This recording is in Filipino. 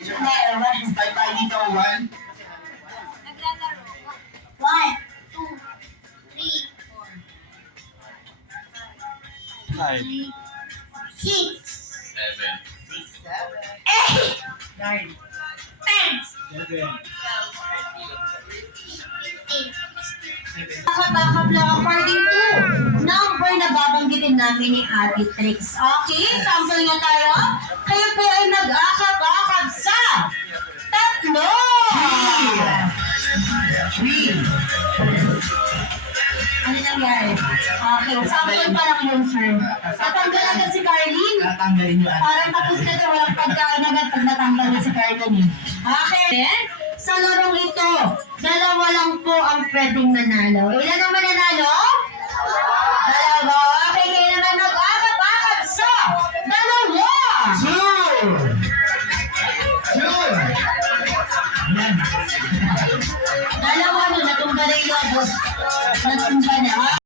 Bye-bye dito, one. Naglalaro. 1, 2, 3, Five. 6, 7. 8, 9. 10, 11. Bakap lang according to number na babanggitin namin ni Ate Trix. Okay, sample nga tayo. Kayo po ay nag-akap-akap sa 3. 3. Ano nangyari? Okay, sample pa lang yun, sir. Natanggal agad si Carlene. Tatanggalin nyo Parang tapos na ito, walang pagkain agad pag natanggal na si Carlene. Okay, sa larong ito, 2 lang po ang pwedeng manalo. Ilan ang mananalo? 2. Okay, kayo naman nag-akap-akap sa 2. 2. 2. Yan. Dalawa, natumba na yung lobo. Natumba na.